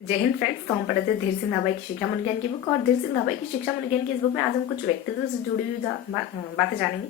जय हिंद फ्रेंड्स। तो हम पढ़ते थे धीर सिंह धाबाई की शिक्षा मनोज्ञान की बुक, और धीर सिंह धाबाई की शिक्षा मनोज्ञान की इस बुक में आज हम कुछ व्यक्तित्व से जुड़ी हुई बातें जानेंगे,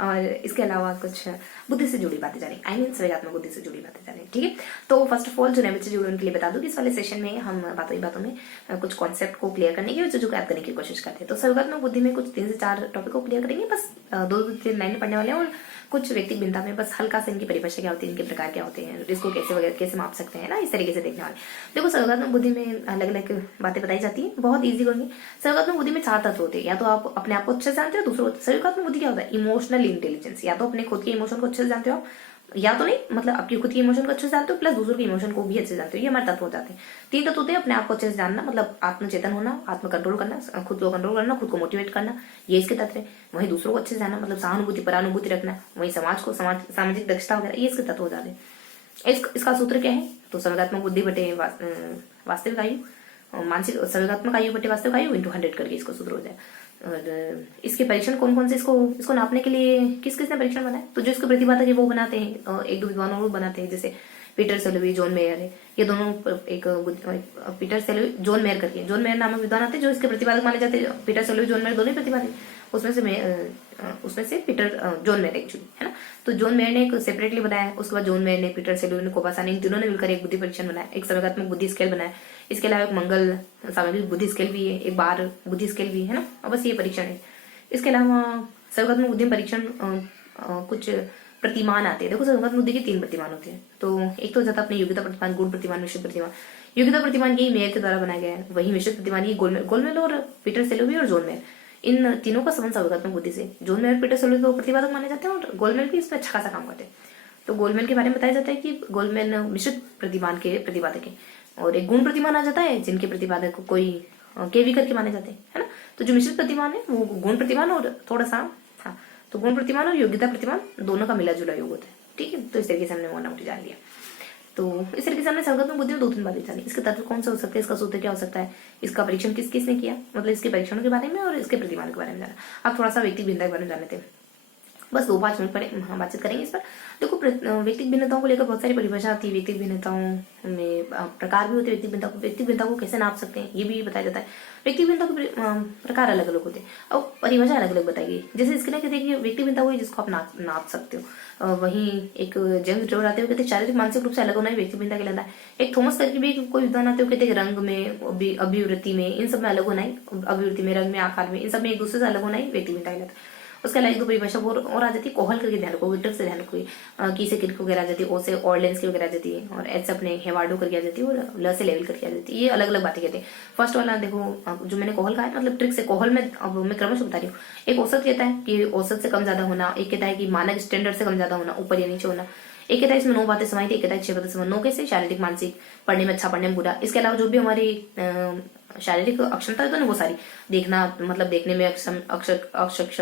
और इसके अलावा कुछ बुद्धि से जुड़ी बातें जानेंगे। आई मीन संवेगात्मक बुद्धि से जुड़ी बातें जानेंगे। ठीक है, तो फर्स्ट ऑफ ऑल जो नए बच्चे जुड़े उनके लिए बता दूं कि इस वाले सेशन में हम बातों ही बातों में कुछ कॉन्सेप्ट को क्लियर करने की और जो याद करने की कोशिश करते हैं। तो संवेगात्मक बुद्धि में कुछ 3 से 4 टॉपिक को क्लियर करेंगे, बस 2-3 लाइन पढ़ने वाले हैं, और कुछ व्यक्ति भिन्नता में बस हल्का से इनकी परिभाषा क्या होती है, इनके प्रकार क्या होते हैं, इसको कैसे माप सकते हैं ना, इस तरीके से देखने वाले। देखो, संवेगात्मक बुद्धि में अलग अलग बातें बताई जाती है, बहुत इजी होंगी। संवेगात्मक बुद्धि में 4 तत्व होते हैं। या तो आप अपने आप को अच्छे से जानते हो, दूसरों संवेगात्मक बुद्धि क्या होता है, इमोशनल इंटेलिजेंस। या तो अपने खुद के इमोशन को अच्छे से जानते हो, या तो नहीं मतलब आपकी खुद की इमोशन को अच्छे से जानते हो प्लस दूसरों के इमोशन को भी अच्छे से जानते हो। ये हमारे तत्व हो जाते हैं। 3 तत्व होते हैं। अपने आप को अच्छे से जानना मतलब आत्मचेतन होना, आत्म कंट्रोल करना, खुद को कंट्रोल करना, खुद को मोटिवेट करना, ये इसके तत्व है। वहीं दूसरों को अच्छे से जानना मतलब सहानुभूति परानुभूति रखना, वहीं सामाजिक दक्षता वगैरह, ये इसके तत्व हो जाते हैं। इसका सूत्र क्या है, तो संवेगात्मक बुद्धि बटे वास्तविक आयु, मानसिक संवेगात्मक आयु बटे वास्तविक आयु इंटू 100 करके इसको सूत्र हो जाए। और इसके परीक्षण कौन कौन से इसको नापने के लिए किस किसने परीक्षण बनाए, तो जो इसके प्रतिपादक है वो बनाते हैं, एक दो विद्वान और बनाते हैं, जैसे पीटर सेलोवी, जॉन मेयर है। ये दोनों एक पीटर सेलोवी, जॉन मेयर करके, जॉन मेयर नामक विद्वान आते हैं जो इसके प्रतिपादक माने जाते हैं। पीटर सेलोवी, जॉन मेयर दोनों प्रतिपादक, उसमें से जॉन मेयर एक्चुअली है ना। तो जॉन मेयर ने एक सेपरेटली बनाया, उसके बाद जॉन मेयर ने, पीटर सेलोवी ने, कोबासानी, इन तीनों ने मिलकर एक बुद्धि परीक्षण बनाया, एक संवेगात्मक बुद्धि स्केल बनाया। इसके अलावा एक मंगल सामाजिक बुद्धि स्केल भी है, एक बार बुद्धि स्केल भी है ना। और बस ये परीक्षण है। इसके अलावा संवेगात्मक बुद्धि परीक्षण कुछ प्रतिमान आते हैं। देखो, संवेगात्मक बुद्धि के 3 प्रतिमान होते हैं। तो एक तो हो जाता है अपने योग्यता प्रतिमान, गुण प्रतिमान, मिश्रित प्रतिमान। योग्यता प्रतिमान यही मेयर के द्वारा बनाया गया है। वही मिश्रित प्रतिमान ये गोलमेल और पीटर सेलोवी और जॉन मेयर, इन तीनों का संबंध संवेगात्मक बुद्धि से। जॉन मेयर, पीटर सेलोवी को प्रतिपादक माने जाते हैं, और गोलमेल भी इसमें अच्छा खासा काम करते हैं। तो गोलमेल के बारे में बताया जाता है कि गोलमेल मिश्रित प्रतिमान के प्रतिपादक है, और एक गुण प्रतिमान आ जाता है जिनके प्रतिपादक को कोई केवी करके माने जाते हैं, है ना। तो जो मिश्रित प्रतिमान है वो गुण प्रतिमान और थोड़ा सा तो गुण प्रतिमान और योग्यता प्रतिमान दोनों का मिला जुला योग होता है। ठीक है, तो इस तरीके से हमने मोटा मोटी जान लिया। तो इस तरीके से हमने संवेगात्मक बुद्धि में 2-3 बातें जानी। इसके तत्व कौन सा हो सकता है, इसका सूत्र क्या हो सकता है, इसका परीक्षण किस किसने किया, मतलब इसके परीक्षणों के बारे में और इसके प्रतिमान के बारे में जाना। अब थोड़ा सा व्यक्ति भिन्नता के बारे में जाने थे, बस 2-5 मिनट पर बातचीत करेंगे इस पर। देखो, व्यक्तिगत भिन्नताओं को लेकर बहुत सारी परिभाषा आती है। व्यक्तिगत भिन्नताओं में प्रकार भी होते हैं। व्यक्तिगत भिन्नता को कैसे नाप सकते हैं ये भी बताया जाता है। व्यक्तिगत भिन्नता के प्रकार अलग अलग होते हैं और परिभाषा अलग अलग बताइए। जैसे इसके लिए कहते हैं कि व्यक्तिगत भिन्नता वो जिसको आप नाप सकते हो। वहीं एक जेम्स ड्रोवर आते हो, कहते हैं शारीरिक मानसिक रूप से अलग होना ही व्यक्तिगत भिन्नता कहलाता है। एक थॉमस करके भी कोई विद्वान आते हो, कहते हैं रंग में, अभिवृत्ति में, इन सब में अलग होना ही, अभिवृत्ति में, रंग में, आकार में, इन सब में एक दूसरे से अलग होना ही व्यक्तिगत भिन्नता कहलाता है। उसके अलावा एक दो परिभाषा और आ जाती है। कोहल करके ध्यान रखो, विक्टर से ध्यान रखो, की से किर्क वगैरह आ जाती है, ओ से ऑर्लेंस की वगैरह आ जाती है, और एच से अपने हेवार्डो करके आ जाती है, और ल से लेवल करके आ जाती है। ये अलग अलग बातें कहते हैं। फर्स्ट वाला देखो, जो मैंने कोहल कहा है मतलब ट्रिक से कोहल में, अब मैं क्रमशः बता रही हूँ। एक औसत कहता है कि औसत से कम ज्यादा होना, एक कहता है कि मानक स्टैंडर्ड से कम ज्यादा होना, ऊपर या नीचे होना, एक कहता है इसमें 9 बातें समाई थी, एक कहता है 6 बातें समाई। 9 कैसे, शारीरिक, मानसिक, पढ़ने में अच्छा, पढ़ने में बुरा। इसके अलावा जो भी हमारी शारीरिक अक्षमता है तो ना वो सारी, देखना मतलब देखने में अक्षम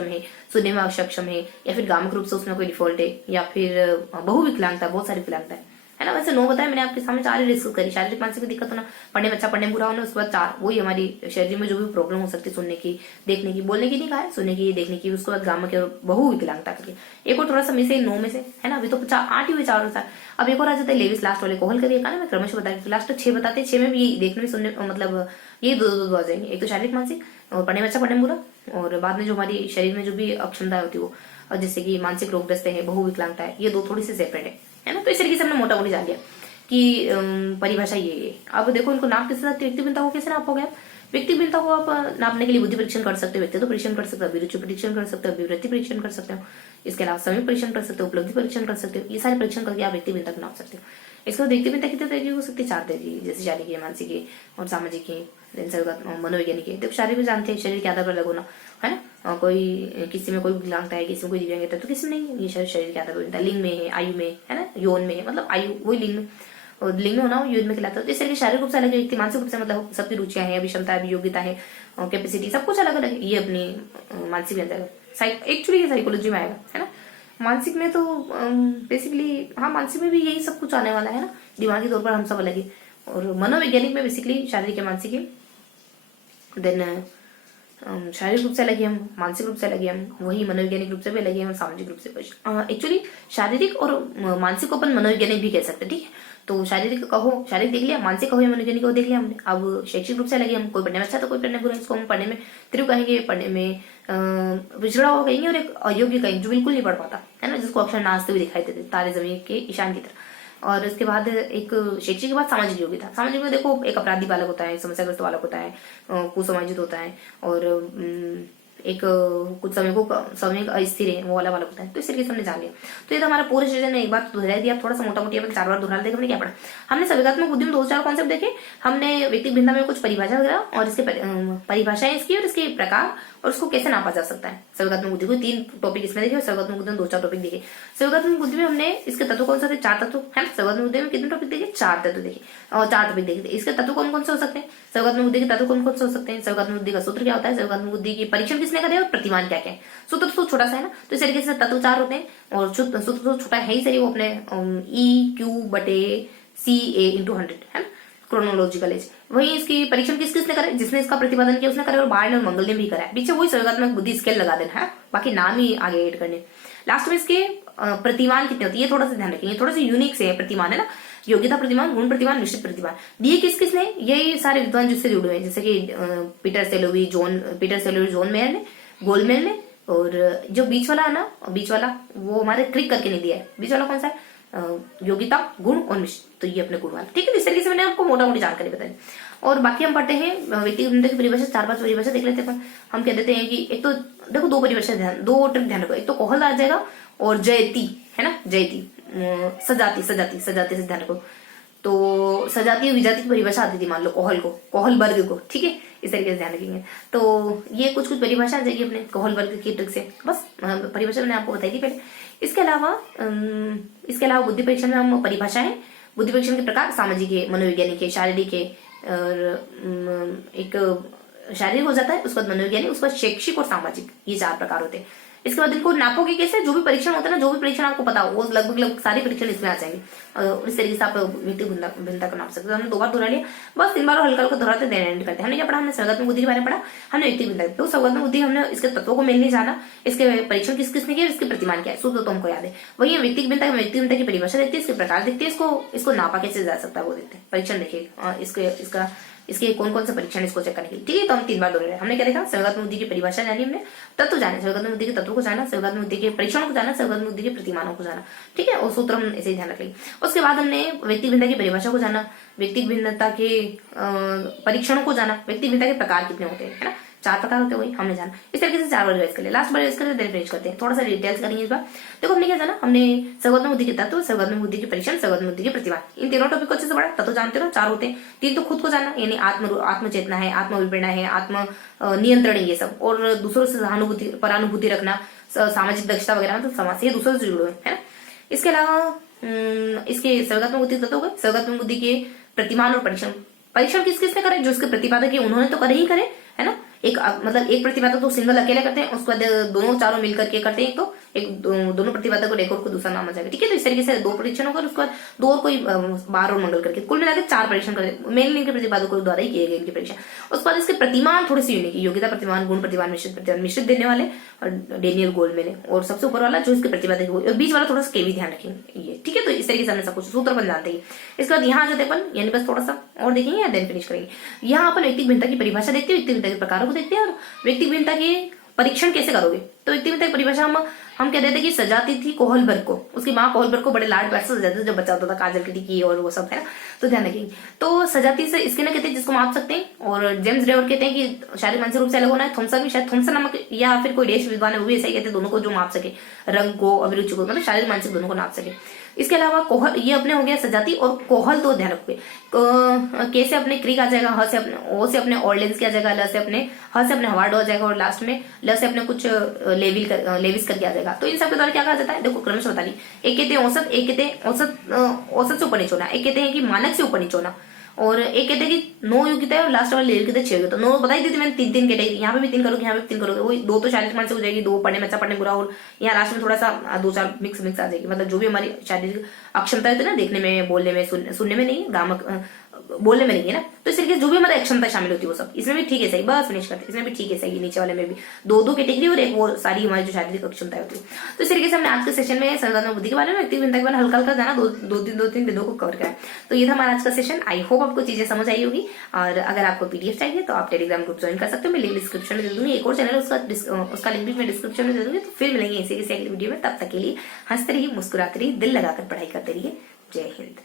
है, सुनने में अक्षम है, या फिर गामक रूप से उसमें कोई डिफॉल्ट है, या फिर बहुविकलांगता, बहुत सारी विकलांगता है ना। वैसे 9 बताया मैंने आपके सामने, 4 ही डिस्कस करी। शारीरिक मानसिक दिक्कत होना, पढ़ने में अच्छा, पढ़ने में बुरा होना, उसके बाद 4 वही हमारी शरीर में जो भी प्रॉब्लम हो सकती है, सुनने की, देखने की, बोलने की नहीं कहा है, सुनने की, देखने की, उसके बाद गामक और बहुविकलांगता करके एक और थोड़ा सा मिस है 9 में से, है ना। अभी तो 8 ही हुए, 4 और 4। अब एक और आ जाता है लेविस, लास्ट वाले कोहल करिए कहा ना, मैं क्रमशः बता रही। लास्ट 6 बताते हैं, 6 में भी देखने में, सुनने मतलब ये दो आ जाएंगे। एक तो शारीरिक मानसिक, और पढ़ने में अच्छा, पढ़ने में बुरा, और बाद में जो हमारी शरीर में जो भी अक्षमता होती है वो, और जैसे कि मानसिक रोगग्रस्त है, बहुविकलांगता है, ये 2 थोड़ी सी सेपरेट है ना। तो इस तरीके से हमने मोटा मोटी जान लिया कि परिभाषा ये है। अब देखो, इनको नाप कैसे सकते, व्यक्ति भिन्नता को कैसे नापोगे आप। व्यक्ति भिन्नता को आप नापने के लिए बुद्धि परीक्षण कर सकते हो, व्यक्तित्व परीक्षण कर सकते हो, अभिरुचि परीक्षण कर सकते हो, अभिवृत्ति परीक्षण कर सकते हो, इसके अलावा समय परीक्षण कर सकते हो, उपलब्धि परीक्षण कर सकते हो। ये सारे परीक्षण करके आप व्यक्ति भिन्नता को नाप सकते हो। इसके बाद व्यक्ति भिन्नता कितने तरह की हो सकती है, 4 तरह की, जैसे शारीरिक, मानसिक और सामाजिक है, मनोवैज्ञानिक है। देखो, शारीरिक जानते हैं, शरीर के आधार पर अलग होना, है ना। कोई किसी में कोई विकलांगता है, किसी में कोई दिव्यांगता है, तो किसी में नहीं, ये शरीर के आधार पर होता है। लिंग में है, आयु में है ना, यौन में है, मतलब आयु वही लिंग में, और लिंग में होना हो युद्ध में खिलाता है। तो इस तरह शारीरिक रूप से अलग व्यक्ति, मानसिक रूप से मतलब सबकी रुचियां हैं, अभिक्षमता है, अभियोग्यता है, कैपेसिटी, सब कुछ अलग अलग है। ये अपनी मानसिक में आ जाएगा। एक्चुअली ये साइकोलॉजी में आएगा, है ना। मानसिक में तो बेसिकली हाँ, मानसिक में भी यही सब कुछ आने वाला है ना। दिमागी तौर पर हम सब अलग है, और मनोवैज्ञानिक में बेसिकली शारीरिक या मानसिक है, देन शारीरिक रूप से अलग है हम, मानसिक रूप से अलग है हम, वही मनोवैज्ञानिक रूप से भी अलग है हम, सामाजिक रूप से। एक्चुअली शारीरिक और मानसिक को अपन मनोवैज्ञानिक भी कह सकते हैं, ठीक है। तो शारीरिक कहो, शारीरिक देख लिया, मानसिक कहो या मनोवैज्ञानिक कहो देख लिया हमने। अब शैक्षिक रूप से लगे, हम कोई पढ़ने में अच्छा तो कोई पढ़ने में बुरा, इसको हम पढ़ने में तीव्र कहेंगे, पढ़ने में पिछड़ा हुआ कहेंगे, और एक अयोग्य कहेंगे जो बिल्कुल नहीं पढ़ पाता है ना, जिसको अक्षर नाचते हुए दिखाई देते तारे जमीन के ईशान की तरह। और उसके बाद एक शैक्षिक के बाद सामाजिक योग्यता। सामाजिक में देखो, एक अपराधी बालक होता है, समस्याग्रस्त बालक होता है, कुसमाजित होता है, और एक कुछ समय का अस्थिर है वो वाला वाला होता है। तो इस तरीके से हमने जान लिया। तो ये तो हमारा पूरे सेशन ने एक बार दोहरा दिया, थोड़ा सा मोटा मोटी 4 बार दोहरा देगा। हमने क्या पढ़ा? हमने संवेगात्मक बुद्धि में 2-4 कॉन्सेप्ट देखे, हमने व्यक्तिगत भिन्नता में कुछ परिभाषा वगैरह और इसके परिभाषाएं इसकी और इसके प्रकार और उसको कैसे नापा जा सकता है। संवेगात्मक बुद्धि को 3 टॉपिक इसमें देखे और संवेगात्मक बुद्धि में 2-4 टॉपिक देखे। संवेगात्मक बुद्धि में हमने इसके तत्व कौन से थे? 4 तत्व है ना। संवेगात्मक बुद्धि में कितने टॉपिक देखे? 4 तत्व देखे और 4 टॉपिक देखे थे। इसके तत्व कौन कौन से हो सकते हैं? संवेगात्मक बुद्धि के तत्व कौन कौन से हो सकते हैं? संवेगात्मक बुद्धि का सूत्र क्या होता है? संवेगात्मक बुद्धि की परीक्षण किसने करे और प्रतिमान क्या क्या है? सूत्र तो छोटा सा है ना, तो इस तरीके से तत्व 4 होते हैं और सूत्र तो छोटा है ही सही, वो अपने EQ/CA/100 है ना, क्रोनोलॉजिकल एज। वही इसकी परीक्षण किस किसने करे? जिसने इसका प्रतिपादन किया उसने करे, और बार्ड और मंगल ने भी करा है। पीछे वही संवेगात्मक बुद्धि स्केल लगा देना है, बाकी नाम ही आगे ऐड करने। लास्ट में इसके प्रतिमान कितने होते हैं ये थोड़ा सा ध्यान रखेंगे, थोड़ा सा यूनिक से है प्रतिमान है ना। योग्यता प्रतिमान, गुण प्रतिमान, निश्चित प्रतिमान दिए किस किसने? यही सारे विद्वान जिससे जुड़े हुए हैं, जैसे कि पीटर सेलोवी, जॉन मेयर ने, गोलमेल ने, और जो बीच वाला है ना, बीच वाला वो हमारे क्लिक करके नहीं दिया है। बीच वाला कौन सा है? योग्यता, गुण और निश्चित, तो ये अपने गुण वाला। ठीक है, तो इस तरीके से मैंने आपको मोटा मोटी जानकारी बताई। और बाकी हम पढ़ते हैं व्यक्तिगत भिन्नता की परिभाषा। 4-5 परिभाषा देख लेते हैं। हम कह देते हैं कि एक तो देखो 2 परिभाषा ध्यान, 2 ट्रिक ध्यान रखो। एक तो कोहल आ जाएगा और जयती है ना, जयती सजाती से ध्यान रखो। तो सजाती और विजाति की परिभाषा आती थी, मान लो कोहल को, कोहल वर्ग को। ठीक है, इस तरीके से ध्यान रखेंगे। तो ये कुछ परिभाषा आ जाएगी अपने कोहल वर्ग की ट्रिक से। बस परिभाषा मैंने आपको बताई थी पहले। इसके अलावा बुद्धि परीक्षण में हम परिभाषाएं, बुद्धि परीक्षण के प्रकार सामाजिक है, मनोवैज्ञानिक है, शारीरिक है, और एक शारीरिक हो जाता है, उसके बाद मनोवैज्ञानिक, उसके बाद शैक्षिक और सामाजिक, ये 4 प्रकार होते हैं। इसके बाद इनको नापोगे कैसे? जो भी परीक्षण होता है ना, जो भी परीक्षण आपको पता हो वो लगभग सारे परीक्षण इसमें आ जाएंगे। और इस तरीके से आप व्यक्तिगत भिन्नता को नाप सकते हो। हमने 2 बार दोहरा लिया, बस 3 बार हल्का हल्का दोहराते एंड करते हैं। हमने क्या पढ़ा? हमने संवेगात्मक बुद्धि के बारे में पढ़ा, हमने व्यक्तिगत भिन्नता। तो संवेगात्मक बुद्धि हमने इसके तत्वों को मेनली जाना, इसके परीक्षण किस किसने किया, इसके प्रतिमान क्या है, सूत्र तो हमको याद है। वही व्यक्तिगत भिन्नता की परिभाषा देखते हैं, इसके प्रकार देखते हैं, इसको नापा कैसे जा सकता है वो देखते हैं। परीक्षण देखिए, इसके कौन कौन से परीक्षण इसको चेक करने के लिए। ठीक है, तो हम 3 बार दोहरा रहे हैं। हमने क्या देखा? संवेगात्मक बुद्धि की परिभाषा जानी, हमने तत्व जाने, संवेगात्मक बुद्धि के तत्वों को जाना, संवेगात्मक बुद्धि के परीक्षणों को जाना, संवेगात्मक बुद्धि के प्रतिमानों को जाना। ठीक है, और सूत्र हम ऐसे ही ध्यान रखेंगे। उसके बाद हमने व्यक्तिगत भिन्नता की परिभाषा को जाना, व्यक्तिगत भिन्नता के परीक्षणों को जाना, व्यक्तिगत भिन्नता के प्रकार कितने होते हैं है ना, 4 प्रकार होते हैं, वही हमने जाना। इस तरीके से 4 बार रिवाइज कर लिया। लास्ट बार रिवाइज करते हैं, फिनिश करते हैं, थोड़ा सा डिटेल्स करेंगे इस बार। देखो हमने क्या जाना? हमने संवेगात्मक बुद्धि के तत्व, संवेगात्मक बुद्धि के परीक्षण, संवेगात्मक बुद्धि के प्रतिमान, इन तीनों टॉपिक को अच्छे से पढ़ा। तत्व जानते हो 4 होते हैं, 3 तो खुद को जाना, यानी आत्मचेतना है, आत्मविप्रेरणा है, आत्म नियंत्रण है, ये सब, और दूसरों से सहानुभूति, परानुभूति रखना, सामाजिक दक्षता वगैरह, तो समाज से दूसरों से जुड़े है ना। इसके अलावा इसके संवेगात्मक बुद्धि तत्व गए, संवेगात्मक बुद्धि के प्रतिमान और परीक्षण किस किसने करे? जो इसके प्रतिपादक है उन्होंने तो करे ही करे है ना। एक प्रतिपादक तो सिंगल अकेले करते हैं, उसके बाद दोनों चारों मिलकर के करते हैं, तो दोनों प्रतिपादक को एक और को दूसरा नाम आ जाएगा। ठीक है, तो इस तरीके से 2 परीक्षण होकर उसके बाद 2 और कोई बार और मंगल करके कुल मिलाकर 4 परीक्षण करते, मेनली इनके प्रतिपादकों द्वारा ही किए गए इनके परीक्षण। उसके बाद इसके प्रतिमान थोड़ी सी यूनिक है, योग्यता प्रतिमान, गुण प्रतिमान, मिश्रित देने वाले और डेनियल गोल्डमेल, और सबसे ऊपर वाला जो इसके प्रतिपादक और बीच वाला थोड़ा सा केवी ध्यान रखेंगे ये। ठीक है, तो इस तरीके से हमने सब कुछ सूत्र अपन जानते हैं। इसके बाद यहाँ आ जाते अपन, यानी बस थोड़ा सा और देखेंगे या देन फिनिश करेंगे। यहाँ अपन व्यक्तिगत भिन्नता की परिभाषा देखते हैं, व्यक्तिगत भिन्नता के प्रकारों को देखते हैं, और व्यक्तिगत भिन्नता के परीक्षण कैसे करोगे। तो व्यक्तिगत भिन्नता की परिभाषा हम कह देते हैं कि सजाती थी कोहलबर्ग को, उसकी माँ कोहलबर्ग को बड़े लाड प्यार से सजाती थी जब बच्चा होता था, काजल की टिक्की और वो सब है ना, तो ध्यान रखेंगे। तो सजाती से इसके ना कहते हैं जिसको माप सकते हैं, और जेम्स ड्रेवर कहते हैं कि शारीरिक मानसिक रूप से अलग होना है। थॉमसन भी शायद थॉमसन नामक या फिर कोई देश विद्वान है वो भी ऐसा ही कहते हैं, दोनों को जो माप सके, रंग को, अभिरुचि को, मतलब शारीरिक मानसिक दोनों को नाप सके। इसके अलावा कोहल, ये अपने हो गया सजाती, और कोहल तो ध्यान रखोगे के से अपने क्रिक आ जाएगा, ह से अपने, ओ से अपने ऑर्डिनेंस किया जाएगा, ल से अपने हवार्ड हो जाएगा, और लास्ट में ल से अपने कुछ लेविस करके आ जाएगा। तो इन सब के द्वारा क्या कहा जाता है? देखो क्रमशः बता ली। एक कहते हैं औसत, एक कहते हैं औसत से ऊपर नीचे होना, एक कहते हैं कि मानक से ऊपर नीचे होना, और एक कहते हैं कि 9 योग्यता है और लास्ट वाले योग्यता 6 योग्यता। 9 बताई दी थी मैंने, 3 कैटेगरी, यहाँ पे भी 3 करोगे, यहाँ पे 3 करोगे, वही 2 तो शारीरिक मान से हो जाएगी, 2 पढ़ने में अच्छा पढ़ने बुरा, और यहाँ लास्ट में थोड़ा सा 2-4 मिक्स आ जाएगी। मतलब जो भी हमारी शारीरिक अक्षमता है ना, देखने में, बोलने में, सुनने में नहीं, बोलने में नहीं है ना, तो इस तरीके से जो भी हमारा क्षमता शामिल होती है वो सब इसमें भी ठीक है सही, बस फिनिश करते हैं। इसमें भी ठीक है सही, नीचे वाले में भी दो कैटेगरी और एक वो सारी हमारी जो शारीरिक अक्षमताएं होती है। तो इस तरीके से हमने आज के सेशन में संसाधन बुद्धि के बारे में, व्यक्तिगत भिन्नता के बारे में हल्का हल्का जाना, दो तीन बिंदुओं को कवर किया। तो ये था हमारा आज का सेशन। आई होप आपको चीजें समझ आई होगी, और अगर आपको पीडीएफ चाहिए तो आप टेलीग्राम ग्रुप ज्वाइन कर सकते हो, मैं लिंक डिस्क्रिप्शन में दे दूंगी। एक और चैनल है उसका लिंक भी मैं डिस्क्रिप्शन में दे दूंगी। तो फिर मिलेंगे इसी किसी अगली वीडियो में, तब तक के लिए हंसते रहिए, मुस्कुराते रहिए, दिल लगाकर पढ़ाई करते रहिए। जय हिंद।